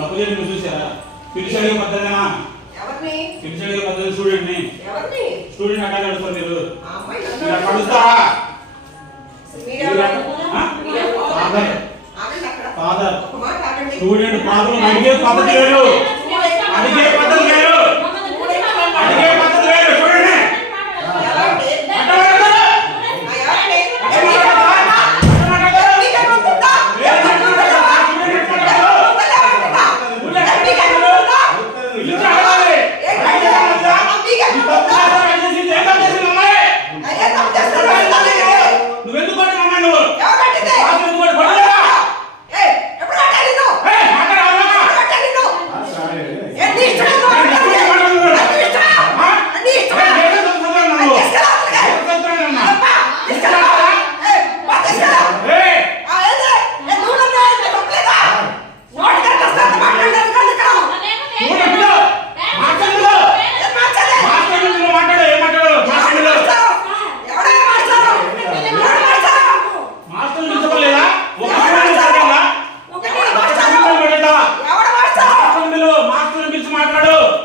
తప్పు చేయడం చూసారా పిలిచి అడిగే పద్ధతినా ఎవరిని? పిలిచి అడిగే పద్ధతి స్టూడెంట్ని ఎవరిని స్టూడెంట్ అట్లా మీరు కడుస్తా అమ్మాయి ఫాదర్. ఫాదర్ స్టూడెంట్ అడిగే పద్ధతి వేరు